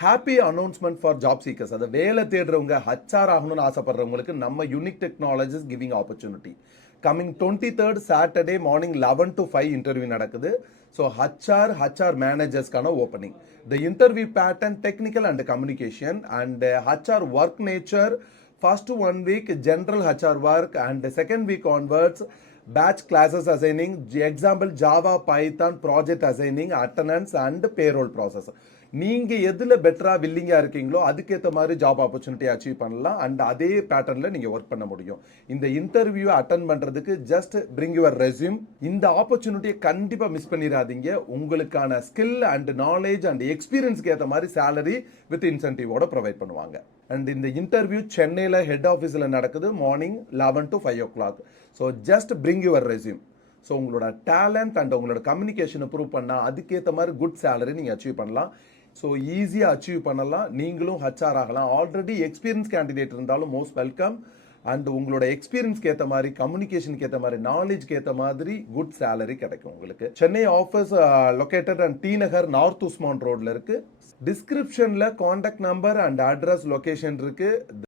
Happy announcement for job seekers. அதை வேலை தேடுறவங்க ஹச்ஆர் ஆகணும்னு ஆசைப்படுறவங்களுக்கு நம்ம unique technologies giving opportunity. Coming 23rd Saturday morning 11 to 5 interview நடக்குது. ஸோ ஹச்ஆர் மேனேஜர்ஸ்க்கான opening. The interview pattern technical and communication and HR work nature. First 1 week general HR work and the second week onwards batch classes assigning, example Java, Python, project assigning, attendance and payroll process. நீங்க எதுல பெட்டரா வில்லிங்கா இருக்கீங்களோ அதுக்கேற்ற மாதிரி job opportunity achieve பண்ணலாம் and அதே பேட்டர்ன்ல நீங்க ஒர்க் பண்ண முடியும். இந்த இன்டர்வியூ அட்டன் பண்றதுக்கு ஜஸ்ட் பிரிங் யுவர் ரெஸ்யூம். இந்த ஆப்பர்ச்சுனிட்டியை கண்டிப்பா மிஸ் பண்ணிடாதீங்க. உங்களுக்கான ஸ்கில் அண்ட் நாலேஜ் அண்ட் எக்ஸ்பீரியன்ஸ்க்கு ஏற்ற மாதிரி சேலரி வித் இன்சென்டிவோட ப்ரொவைட் பண்ணுவாங்க. அண்ட் இந்த இன்டர்வியூ சென்னையில் ஹெட் ஆஃபீஸில் நடக்குது morning 11 to 5 o'clock. So just bring your resume. So உங்களோட டேலண்ட் அண்ட் உங்களோட கம்யூனிகேஷனை ப்ரூவ் பண்ணால் அதுக்கேற்ற மாதிரி குட் சேலரி நீங்கள் அச்சீவ் பண்ணலாம். ஸோ ஈஸியாக அச்சீவ் பண்ணலாம். நீங்களும் ஹச்ஆர் ஆகலாம். ஆல்ரெடி எக்ஸ்பீரியன்ஸ் கேண்டிடேட் இருந்தாலும் மோஸ்ட் வெல்கம். அண்ட் உங்களோட எக்ஸ்பீரியன்ஸ்க்கு ஏற்ற மாதிரி, கம்யூனிகேஷனுக்கு ஏற்ற மாதிரி, நாலேஜ்க்கு ஏற்ற மாதிரி குட் சேலரி கிடைக்கும் உங்களுக்கு. Chennai office located and T Nagar north Usman ரோட்ல இருக்கு. டிஸ்கிரிப்ஷன்ல contact number and address location இருக்கு.